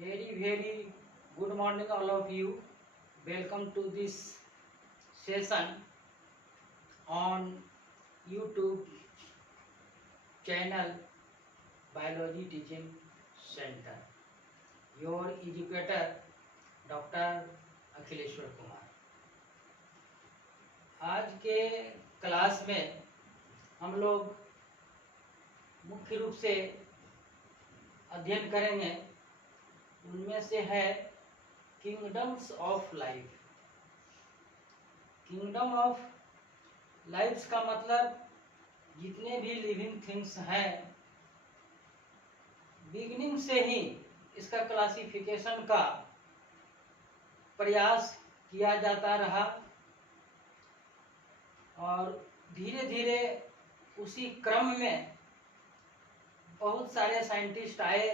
Very good morning, all of you. Welcome to this session on YouTube channel Biology Teaching Center. Your educator, doctor Akhileshwar Kumar. आज के class में हम लोग मुख्य रूप से अध्ययन करेंगे, उनमें से है kingdoms of life. Kingdom of life का मतलब जितने भी लिविंग थिंग्स हैं, बिगिनिंग से ही इसका क्लासिफिकेशन का प्रयास किया जाता रहा और धीरे धीरे उसी क्रम में बहुत सारे साइंटिस्ट आए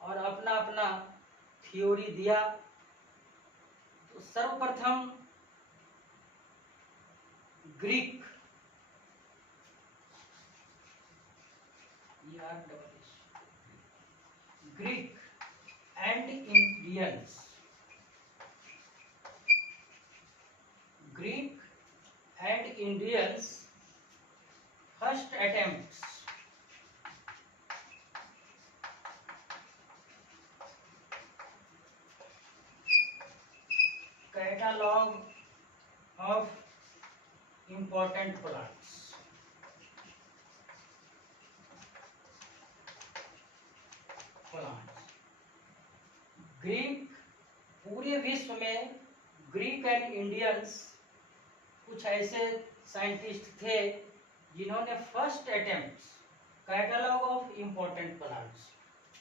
और अपना अपना थ्योरी दिया। तो सर्वप्रथम Greek and Indians, Greek and Indians first attempts catalog of important plants। Greek, पूरे विश्व में ग्रीक एंड इंडियंस कुछ ऐसे साइंटिस्ट थे जिन्होंने first attempt catalogue of important plants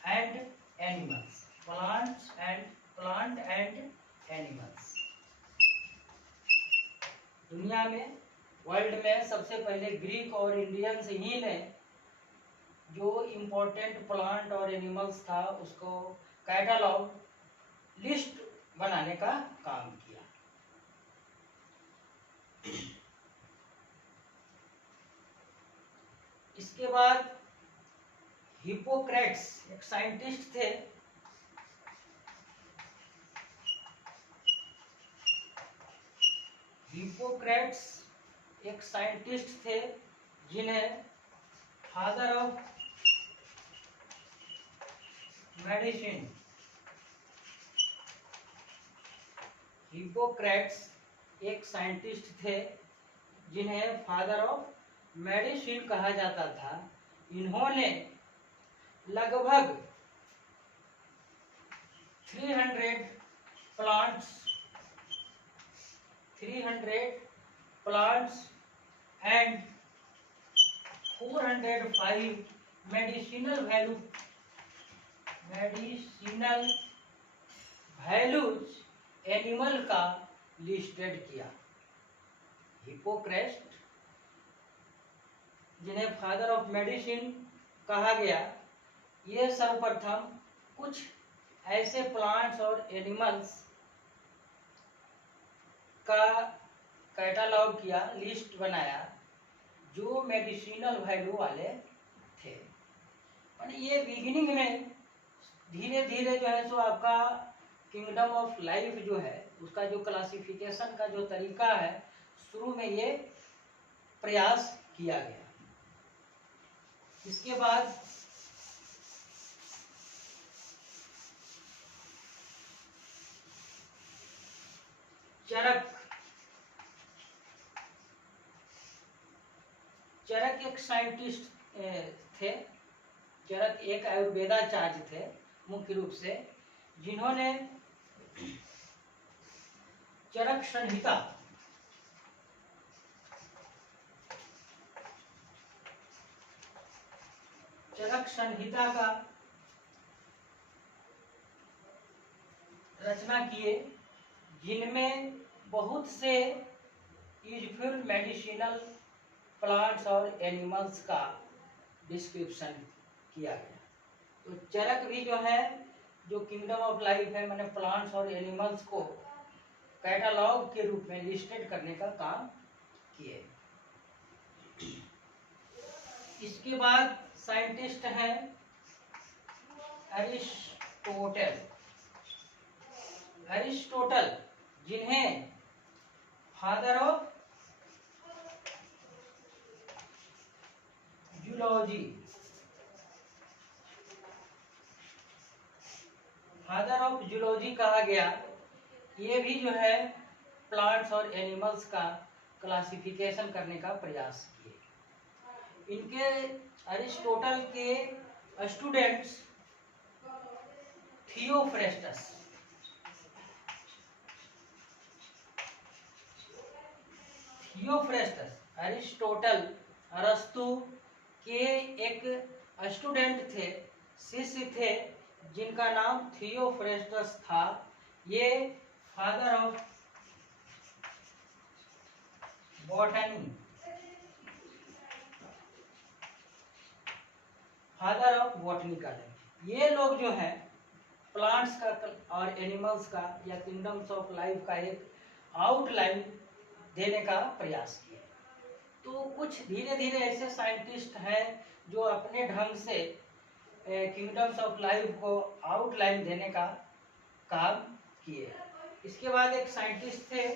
and animals, plant and animals, दुनिया में वर्ल्ड में सबसे पहले ग्रीक और इंडियंस ही ने जो इंपॉर्टेंट प्लांट और एनिमल्स था उसको कैटलॉग, लिस्ट बनाने का काम किया। इसके बाद हिप्पोक्रेट्स एक साइंटिस्ट थे, हिप्पोक्रेट्स एक साइंटिस्ट थे जिन्हें फादर ऑफ मेडिसिन, हिप्पोक्रेट्स एक साइंटिस्ट थे जिन्हें फादर ऑफ मेडिसिन कहा जाता था। इन्होंने लगभग 300 plants and 405 medicinal values animal का लिस्टेड किया। हिप्पोक्रेट्स जिन्हें फादर ऑफ मेडिसिन कहा गया, ये सर्वप्रथम कुछ ऐसे प्लांट्स और एनिमल्स का कैटलॉग किया, लिस्ट बनाया जो मेडिसिनल वैल्यू वाले थे। और ये बिगिनिंग में धीरे धीरे जो है सो आपका किंगडम ऑफ लाइफ जो है उसका जो क्लासिफिकेशन का जो तरीका है, शुरू में ये प्रयास किया गया। इसके बाद चरक एक साइंटिस्ट थे। चरक एक आयुर्वेदाचार्य थे मुख्य रूप से, जिन्होंने चरक संहिता का रचना किए, जिनमें बहुत से यूजफुल मेडिसिनल प्लांट्स और एनिमल्स का डिस्क्रिप्शन किया गया। तो चरक भी जो है, जो किंगडम ऑफ लाइफ है, मैंने प्लांट्स और एनिमल्स को कैटलॉग के रूप में लिस्टेड करने का काम किए। इसके बाद साइंटिस्ट हैं एरिस्टोटल। अरिस्टोटल, जिन्हें father of zoology, father of zoology कहा गया, ये भी जो है प्लांट्स और एनिमल्स का क्लासिफिकेशन करने का प्रयास किए। इनके अरिस्टोटल के स्टूडेंट्स थियोफ्रेस्टस, थियोफ्रेस्टस अरिस्टोटल अरस्तु के एक स्टूडेंट थे, शिष्य थे, जिनका नाम थियोफ्रेस्टस था। ये father of botany, father of botany का है। ये लोग जो है प्लांट्स का और एनिमल्स का या किंगडम्स ऑफ लाइफ का एक आउटलाइन देने का प्रयास किया। तो कुछ धीरे धीरे ऐसे साइंटिस्ट हैं जो अपने ढंग से किंगडम्स ऑफ लाइफ को आउटलाइन देने का काम किए। इसके बाद एक साइंटिस्ट थे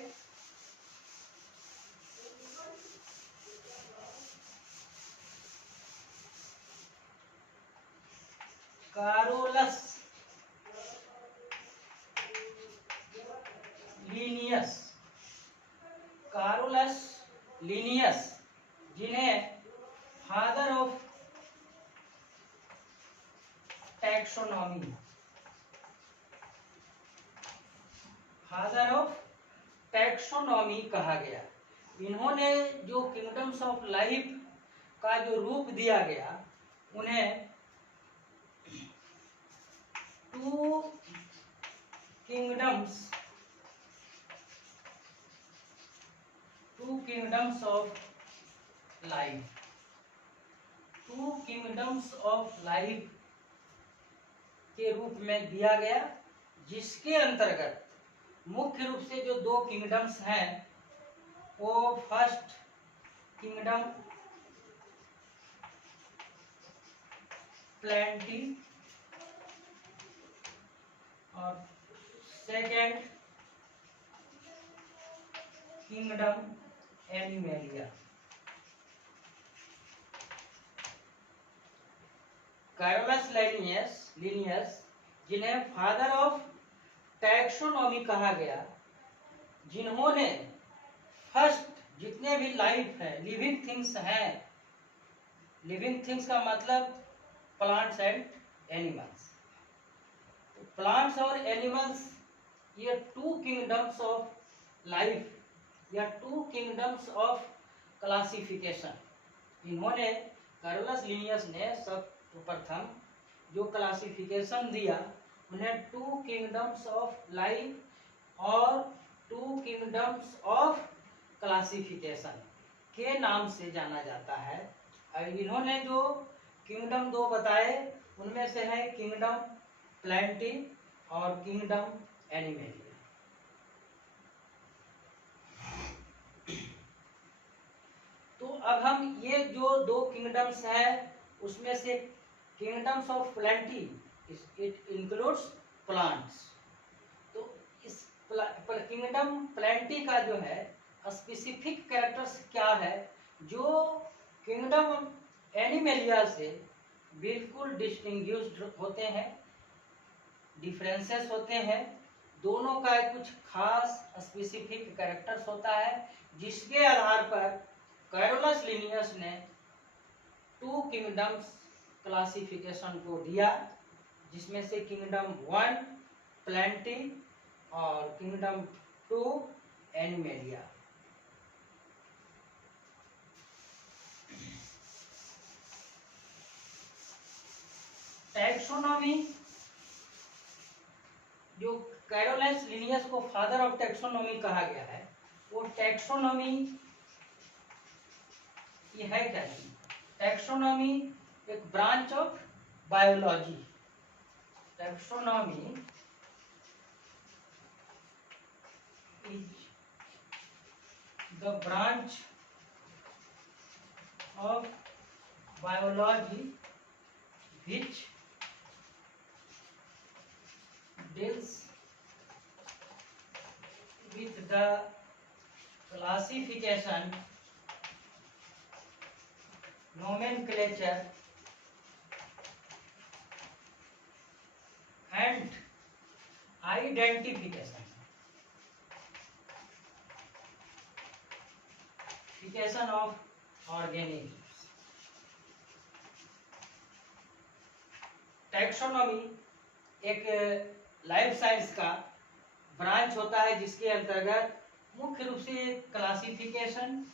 कारोलस लीनियस, कारोलस लीनियस, जिन्हें father of taxonomy, father of taxonomy कहा गया। इन्होंने जो किंगडम्स ऑफ लाइफ का जो रूप दिया गया, उन्हें to kingdoms, to kingdoms of life, to kingdoms of life के रूप में दिया गया, जिसके अंतर्गत मुख्य रूप से जो दो किंगडम्स हैं, वो फर्स्ट किंगडम प्लेंटी और सेकेंड किंगडम एनिमेलिया। कारोलस लीनियस, जिन्हें फादर ऑफ टैक्सोनॉमी कहा गया, जिन्होंने फर्स्ट जितने भी लाइफ है, लिविंग थिंग्स हैं, लिविंग थिंग्स का मतलब प्लांट्स एंड एनिमल्स, प्लांट्स और एनिमल्स, ये टू किंगडम्स ऑफ लाइफ या टू किंगडम्स ऑफ क्लासिफिकेशन, इन्होंने कारोलस लीनियस ने सर्वप्रथम जो क्लासिफिकेशन दिया, उन्हें टू किंगडम्स ऑफ लाइफ और टू किंगडम्स ऑफ क्लासिफिकेशन के नाम से जाना जाता है। और इन्होंने जो किंगडम दो बताए, उनमें से है किंगडम प्लेंटी और किंगडम एनिमेलिया। तो अब हम ये जो दो किंगडम्स हैं, उसमें से kingdoms of plenty, it includes plants. तो इस किंगडम प्लेंटी का जो है स्पेसिफिक कैरेक्टर्स क्या है, जो किंगडम एनिमेलिया से बिल्कुल डिस्टिंग्विश्ड होते हैं, डिफरेंसेस होते हैं, दोनों का कुछ खास स्पेसिफिक कैरेक्टर्स होता है, जिसके आधार पर कारोलस लीनियस ने टू किंगडम्स क्लासिफिकेशन को दिया, जिसमें से किंगडम 1 प्लेंटी और किंगडम 2 एनिमेलिया। टैक्सोनॉमी, जो कारोलस लीनियस को फादर ऑफ टैक्सोनॉमी कहा गया है, वो टैक्सोनॉमी ये है क्या? टैक्सोनॉमी एक branch of biology, taxonomy is the branch of biology which deals the classification, nomenclature and identification of organisms. Taxonomy एक लाइफ साइंस का ब्रांच होता है जिसके अंतर्गत मुख्य रूप से क्लासिफिकेशन,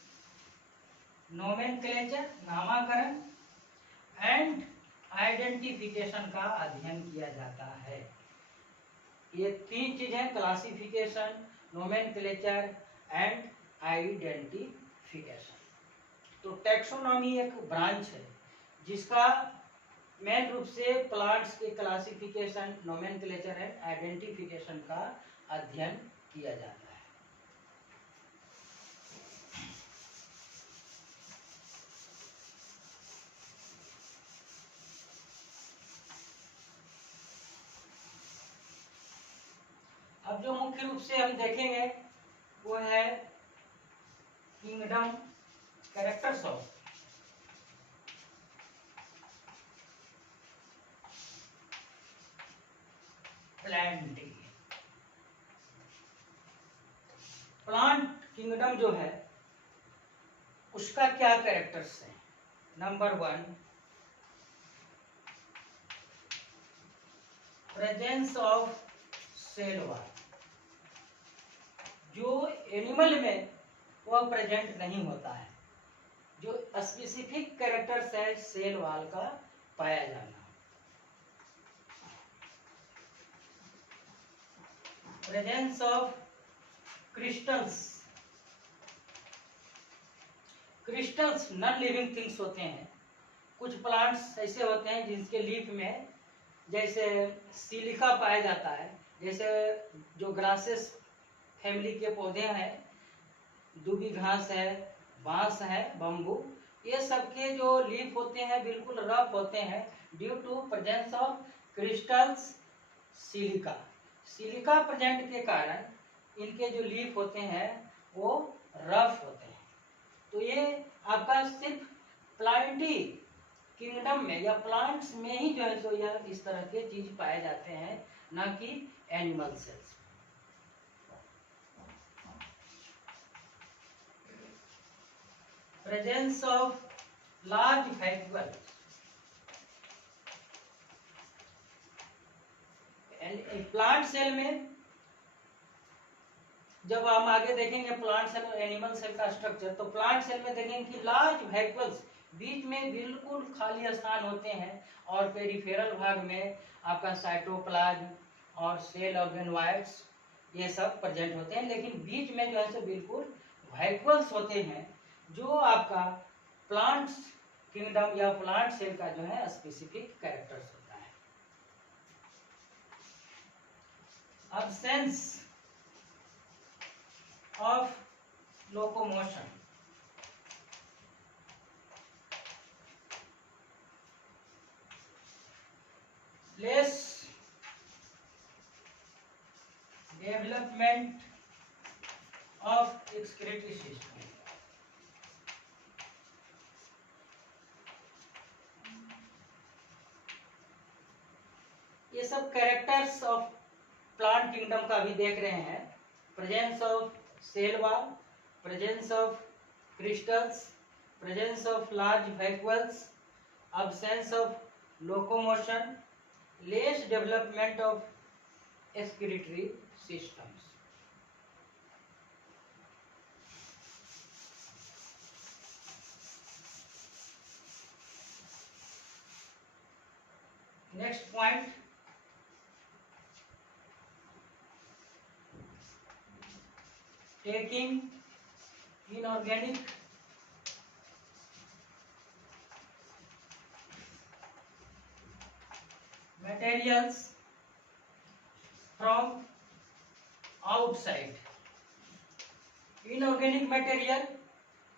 नोमेनक्लेचर नामाकरण एंड आइडेंटिफिकेशन का अध्ययन किया जाता है। ये तीन चीजें, क्लासिफिकेशन, नोमेनक्लेचर एंड आइडेंटिफिकेशन। तो टैक्सोनॉमी एक ब्रांच है जिसका मेन रूप से प्लांट्स के क्लासिफिकेशन, नोमेनक्लेचर एंड आइडेंटिफिकेशन का अध्ययन किया जाता है। अब जो मुख्य रूप से हम देखेंगे वो है kingdom, characters of plant. Plant kingdom जो है उसका क्या कैरेक्टर्स है। Number 1, presence of cell wall. जो एनिमल में वह प्रेजेंट नहीं होता है, जो स्पेसिफिक कैरेक्टर्स है सेल वॉल का पाया जाना। Presence of crystals. Crystals non living things होते हैं। कुछ प्लांट्स ऐसे होते हैं जिनके लीफ में जैसे सिलिका पाया जाता है, जैसे जो ग्रासेस फैमिली के पौधे हैं, दूबी घास है, बांस है, बम्बू, ये सब के जो लीफ होते हैं बिल्कुल रफ होते हैं due to presence of crystals silica. Silica present के कारण इनके जो लीफ होते हैं वो रफ होते हैं। तो ये आपका सिर्फ प्लांटी किंगडम में या प्लांट्स में ही जो है सो यह इस तरह के चीज पाए जाते हैं, ना कि animal cells. Presence of large vacuole. Plant cell में जब हम आगे देखेंगे प्लांट सेल और एनिमल सेल का स्ट्रक्चर, तो प्लांट सेल में देखेंगे कि लार्ज वैक्यूल्स, बीच में बिल्कुल खाली स्थान होते हैं और पेरिफेरल भाग में आपका साइटोप्लाज्म और सेल ऑर्गेनोइड्स ये सब प्रेजेंट होते हैं, लेकिन बीच में जो है सो बिल्कुल वैक्यूल्स होते हैं, जो आपका प्लांट्स किंगडम या प्लांट सेल का जो है स्पेसिफिक कैरेक्टर्स होता है। absence of locomotion। less development of excretory system। ये सब कैरेक्टर्स ऑफ प्लांट किंगडम का भी देख रहे हैं। Presence of cell wall, presence of crystals, presence of large vacuoles, absence of locomotion, less development of excretory systems। Next point, taking inorganic materials from outside। Inorganic material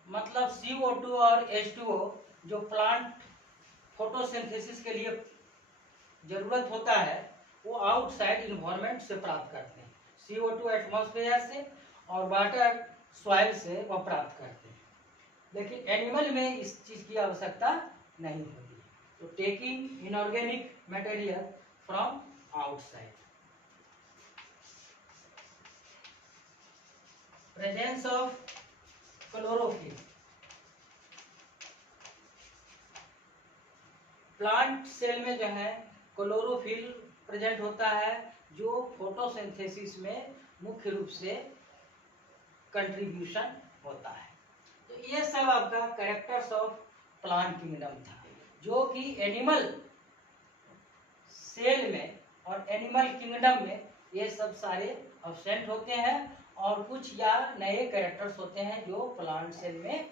मतलब CO2 और H2O जो plant photosynthesis के लिए जरूरत होता है, वो outside environment से प्राप्त करते हैं। CO2 एटमॉस्फेयर से और वाटर सॉइल से वह प्राप्त करते हैं। लेकिन एनिमल में इस चीज की आवश्यकता नहीं होती। तो taking inorganic material from outside. Presence of chlorophyll. Plant cell में जो है क्लोरोफिल प्रेजेंट होता है, जो फोटोसिंथेसिस में मुख्य रूप से कंट्रीब्यूशन होता है। तो ये सब आपका कैरेक्टर्स ऑफ प्लांट किंगडम था, जो कि एनिमल सेल में और एनिमल किंगडम में ये सब सारे अब्सेंट होते हैं, और कुछ या नए कैरेक्टर्स होते हैं जो प्लांट सेल में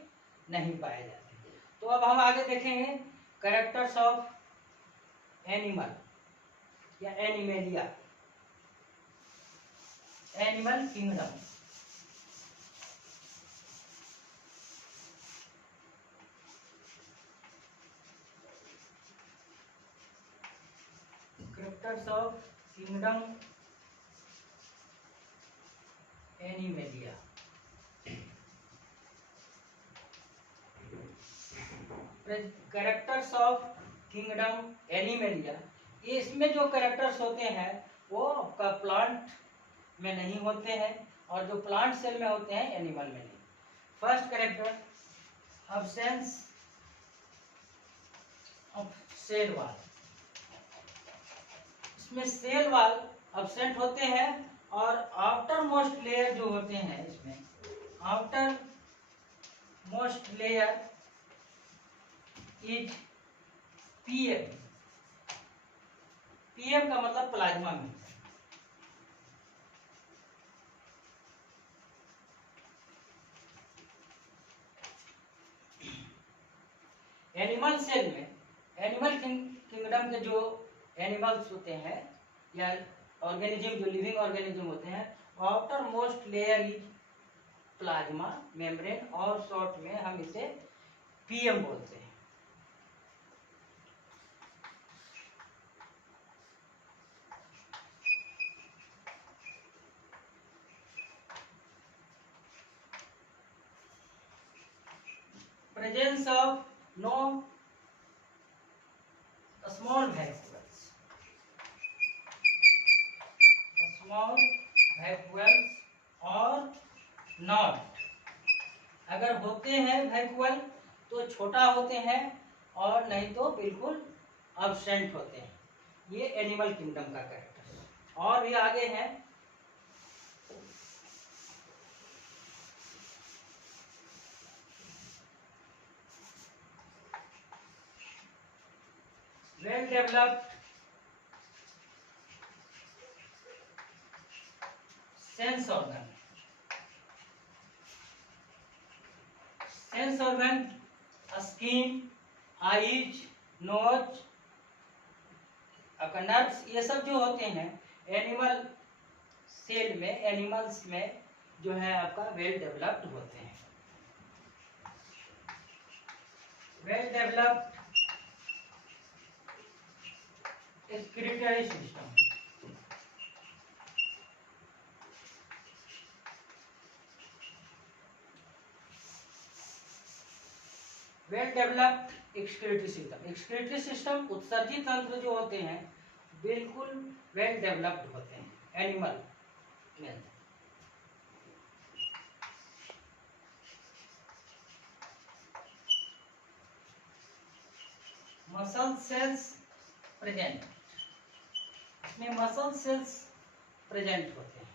नहीं पाए जाते। तो अब हम आगे देखेंगे कैरेक्टर्स ऑफ एनिमल या animalia, animal kingdom. Characters of kingdom animalia. Characters of kingdom animalia, इसमें जो कैरेक्टर्स होते हैं वो आपका प्लांट में नहीं होते हैं, और जो प्लांट सेल में होते हैं एनिमल में नहीं। First character, absence of cell wall. इसमें सेल वॉल अब्सेंट होते हैं, और आउटर मोस्ट लेयर जो होते हैं, इसमें outer most layer is PM. PM का मतलब प्लाज्मा में। एनिमल सेल में, एनिमल किंगडम के जो एनिमल्स होते हैं या ऑर्गेनिज्म, जो लिविंग ऑर्गेनिज्म होते हैं, outer most layer is plasma membrane, और शॉर्ट में हम इसे पीएम बोलते हैं। Presence of know small vacuoles, small vacuoles और नॉट। अगर होते हैं वैक्यूल तो छोटा होते हैं, और नहीं तो बिल्कुल अब्सेंट होते हैं। ये एनिमल किंगडम का कैरेक्टर। और भी आगे हैं, well developed sense organ. Sense organ, skin, eyes, nose, nerves, ये सब जो होते हैं एनिमल सेल में, एनिमल्स में जो है आपका वेल डेवलप्ड होते हैं। Well developed excretory system. Well developed excretory system. Excretory system, उत्सर्जी तंत्र जो होते हैं बिल्कुल वेल डेवलप्ड होते हैं एनिमल में। मसल सेल्स प्रेजेंट, इसमें मसल सेल्स प्रेजेंट होते हैं।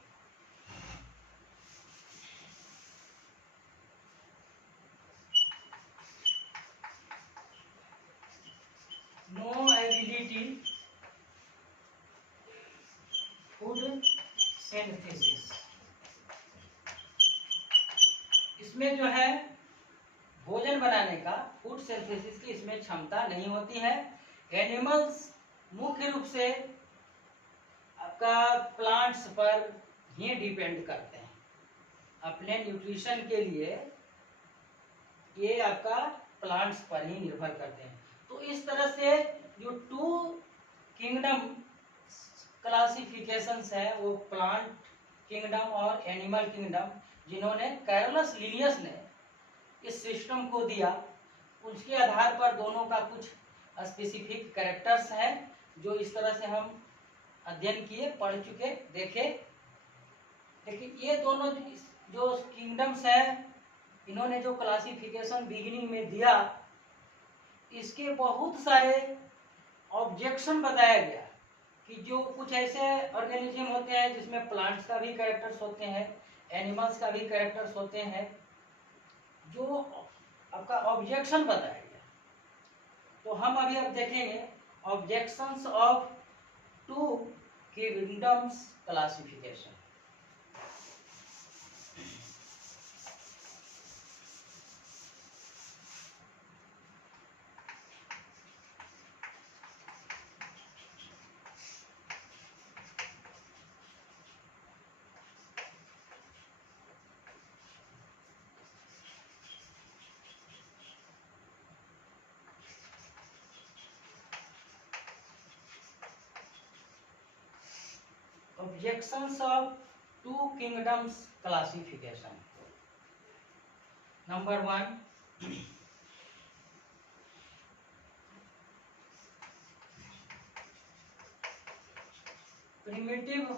नो एबिलिटी फूड सिंथेसिस, इसमें जो है भोजन बनाने का, फूड सिंथेसिस की इसमें क्षमता नहीं होती है। एनिमल्स मुख्य रूप से आपका प्लांट्स पर ही डिपेंड करते हैं अपने न्यूट्रिशन के लिए, ये आपका प्लांट्स पर ही निर्भर करते हैं। तो इस तरह से जो टू किंगडम क्लासिफिकेशंस है वो प्लांट किंगडम और एनिमल किंगडम जिन्होंने कैरोलस लिनियस ने इस सिस्टम को दिया, उसके आधार पर दोनों का कुछ स्पेसिफिक कैरेक्टर्स हैं जो इस तरह से हम अध्ययन किए, पढ़ चुके, देखे। लेकिन ये दोनों जो किंगडम्स हैं, इन्होंने जो क्लासिफिकेशन बिगिनिंग में दिया, इसके बहुत सारे ऑब्जेक्शन बताया गया कि जो कुछ ऐसे ऑर्गेनिज्म होते हैं जिसमें प्लांट्स का भी कैरेक्टर्स होते हैं, एनिमल्स का भी कैरेक्टर्स होते हैं, जो आपका ऑब्जेक्शन बताया गया। तो हम अभी अब देखेंगे objections of to kingdoms classification. Objections of two kingdoms classification. Number 1, primitive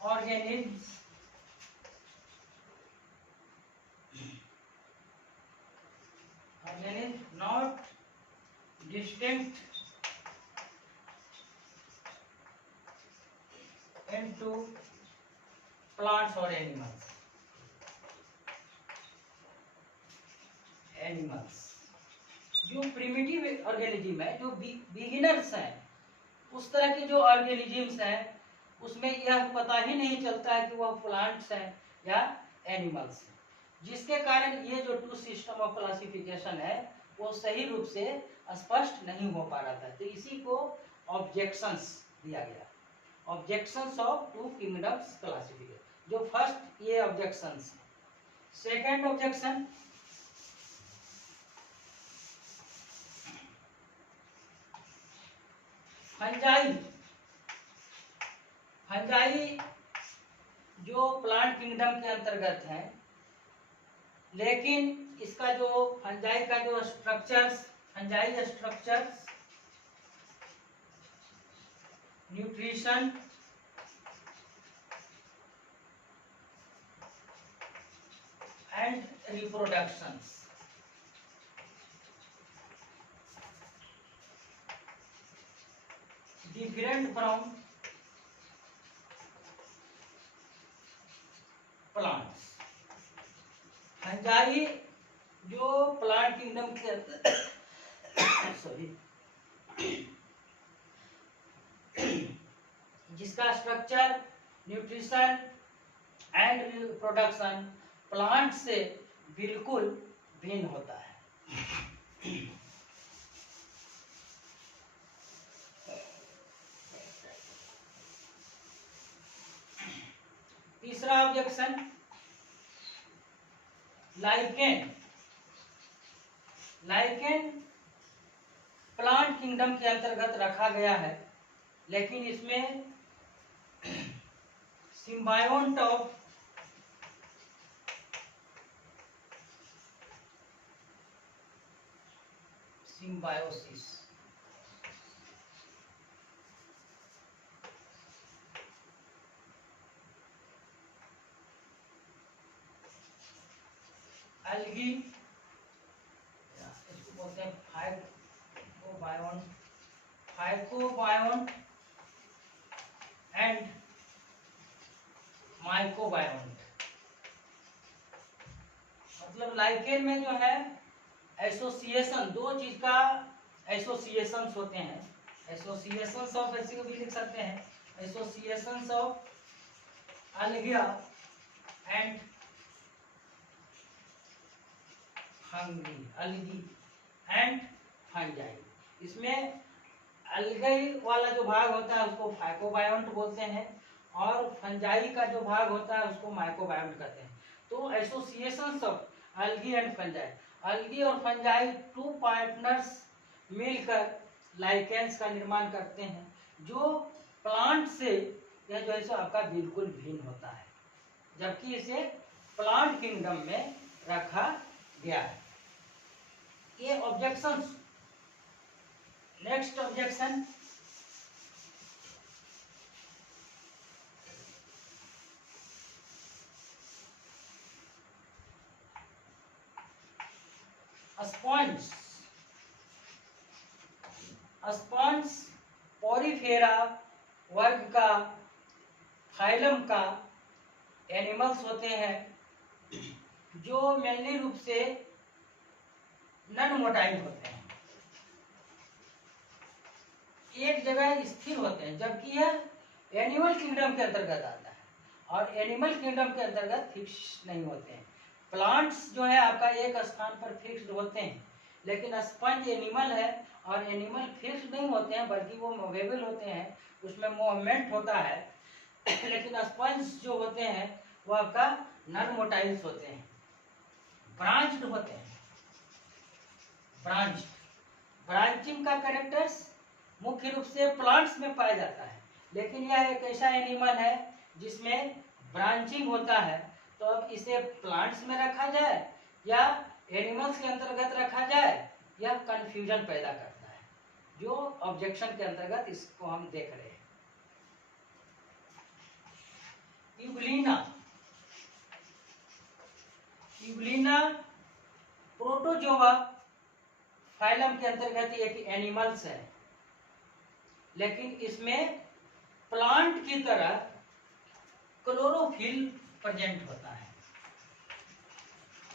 organisms not distinct into plants or animals. जो प्रिमिटिव ऑर्गेनिज्म है, जो बिगिनर्स हैं, उस तरह के जो ऑर्गेनिजम्स हैं, उसमें यह पता ही नहीं चलता है कि वह प्लांट्स हैं या एनिमल्स हैं, जिसके कारण ये जो टू सिस्टम ऑफ क्लासिफिकेशन है वो सही रूप से स्पष्ट नहीं हो पा रहा था। तो इसी को ऑब्जेक्शंस दिया गया, objections of to kingdoms classification. जो फर्स्ट ये ऑब्जेक्शंस। सेकेंड ऑब्जेक्शन, फंजाई जो प्लांट किंगडम के अंतर्गत है, लेकिन इसका जो फंजाई का जो structures, fungi structures, nutrition and reproductions different from plants. Fungi जो प्लांट किंगडम के अंदर जिसका structure, nutrition and reproduction plant से बिल्कुल भिन्न होता है। तीसरा ऑब्जेक्शन, लाइकेन प्लांट किंगडम के अंतर्गत रखा गया है, लेकिन इसमें सिम्बायोंट ऑफ सिम्बायोसिस, एल्गी, इसको बोलते हैं फाइकोबायोन्ट एंड माइकोबायोन्ट। मतलब लाइकेन में जो है एसोसिएशन, दो चीज का एसोसिएशंस होते हैं, एसोसिएशंस ऑफ, ऐसे को भी लिख सकते हैं, एसोसिएशंस ऑफ अलगिया एंड अलगी एंड फंजाई। इसमें अलगी वाला जो भाग होता है उसको फाइकोबायोन्ट बोलते हैं, और फंजाई का जो भाग होता है उसको माइकोबायोन्ट कहते हैं। तो एसोसिएशंस ऑफ अलगी एंड फंजाई, अलगी और फंजाई टू पार्टनर्स मिलकर लाइकेंस का निर्माण करते हैं, जो प्लांट से यह जो है सो आपका बिल्कुल भिन्न होता है, जबकि इसे प्लांट किंगडम में रखा गया है। ये objections. Next objection, sponge. Sponge Porifera वर्ग का, फाइलम का एनिमल्स होते हैं जो मेनली रूप से नन मोटाइल होते हैं, एक जगह स्थिर होते हैं, जबकि यह एनिमल किंगडम के अंतर्गत आता है और एनिमल किंगडम के अंतर्गत फिक्स नहीं होते हैं। प्लांट्स जो है आपका एक स्थान पर फिक्स्ड होते हैं, लेकिन स्पंज एनिमल है और एनिमल फिक्स्ड नहीं होते हैं बल्कि वो मूवेबल होते हैं, उसमें मूवमेंट होता है। लेकिन स्पंज जो होते हैं वो आपका नन मोटाइल्स होते हैं, ब्रांच्ड होते हैं। ब्रांचिंग का कैरेक्टर्स मुख्य रूप से प्लांट्स में पाया जाता है, लेकिन यह एक ऐसा एनिमल है जिसमें ब्रांचिंग होता है। तो अब इसे प्लांट्स में रखा जाए या एनिमल्स के अंतर्गत रखा जाए, यह कंफ्यूजन पैदा करता है, जो ऑब्जेक्शन के अंतर्गत इसको हम देख रहे हैं। यूग्लिना। यूग्लिना प्रोटोजोआ फाइलम के अंतर्गत एक एनिमल्स है, लेकिन इसमें प्लांट की तरह क्लोरोफिल प्रेजेंट होता है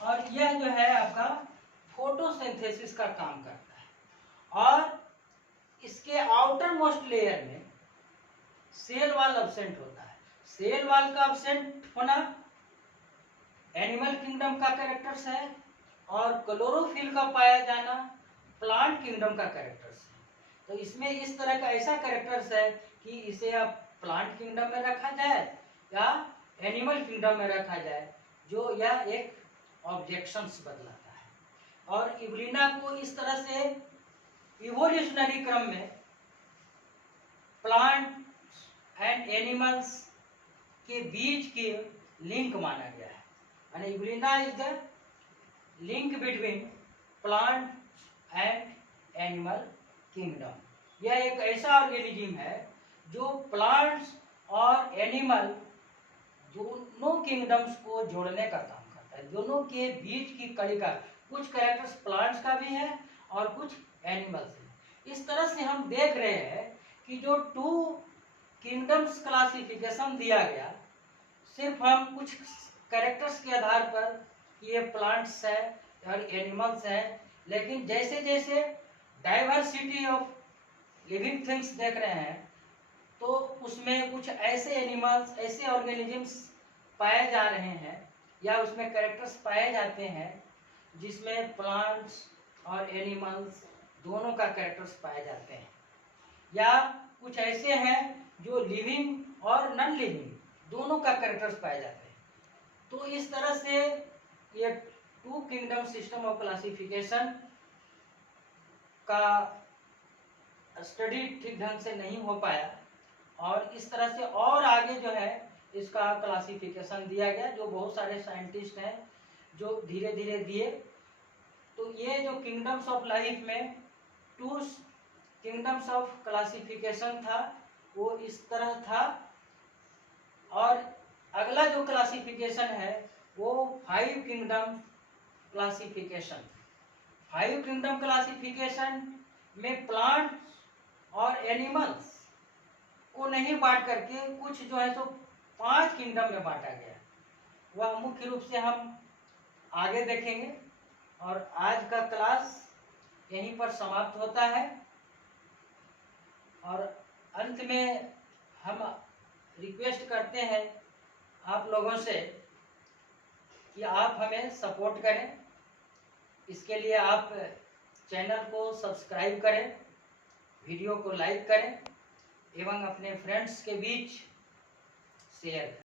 और यह जो है आपका फोटोसिंथेसिस का काम करता है। और इसके आउटर मोस्ट लेयर में सेल वॉल एब्सेंट होता है। सेल वॉल का एब्सेंट होना एनिमल किंगडम का कैरेक्टर्स है और क्लोरोफिल का पाया जाना प्लांट किंगडम का कैरेक्टर्स है। तो इसमें इस तरह का ऐसा कैरेक्टर्स है कि इसे आप प्लांट किंगडम में रखा जाए या एनिमल किंगडम में रखा जाए, जो यह एक ऑब्जेक्शंस बदलाता है। और यूग्लिना को इस तरह से इवोल्यूशनरी क्रम में प्लांट एंड एनिमल्स के बीच की लिंक माना गया है, यानी Euglena is the link between plant and animal kingdom. यह एक ऐसा ऑर्गेनिज्म है जो प्लांट्स और एनिमल दोनों किंगडम्स को जोड़ने का काम करता है, दोनों के बीच की कड़ी का। कुछ कैरेक्टर्स प्लांट्स का भी है और कुछ एनिमल्स है। इस तरह से हम देख रहे हैं कि जो टू किंगडम्स क्लासिफिकेशन दिया गया, सिर्फ हम कुछ कैरेक्टर्स के आधार पर ये प्लांट्स है और एनिमल्स है, लेकिन जैसे जैसे डाइवर्सिटी ऑफ लिविंग थिंग्स देख रहे हैं तो उसमें कुछ ऐसे एनिमल्स, ऐसे ऑर्गेनिजम्स पाए जा रहे हैं या उसमें कैरेक्टर्स पाए जाते हैं जिसमें प्लांट्स और एनिमल्स दोनों का कैरेक्टर्स पाए जाते हैं, या कुछ ऐसे हैं जो लिविंग और नॉन लिविंग दोनों का कैरेक्टर्स पाए जाते हैं। तो इस तरह से ये two kingdom system of classification का स्टडी ठीक ढंग से नहीं हो पाया और इस तरह से और आगे जो है इसका क्लासिफिकेशन दिया गया, जो बहुत सारे साइंटिस्ट हैं जो धीरे धीरे दिए। तो ये जो किंगडम्स ऑफ लाइफ में टू किंगडम्स ऑफ क्लासिफिकेशन था वो इस तरह था। और अगला जो क्लासिफिकेशन है वो 5 किंगडम क्लासिफिकेशन। 5 किंगडम क्लासिफिकेशन में प्लांट और एनिमल्स को नहीं बांट करके कुछ जो है तो 5 किंगडम में बांटा गया। वह मुख्य रूप से हम आगे देखेंगे और आज का क्लास यहीं पर समाप्त होता है। और अंत में हम रिक्वेस्ट करते हैं आप लोगों से कि आप हमें सपोर्ट करें। इसके लिए आप चैनल को सब्सक्राइब करें, वीडियो को लाइक करें एवं अपने फ्रेंड्स के बीच शेयर करें।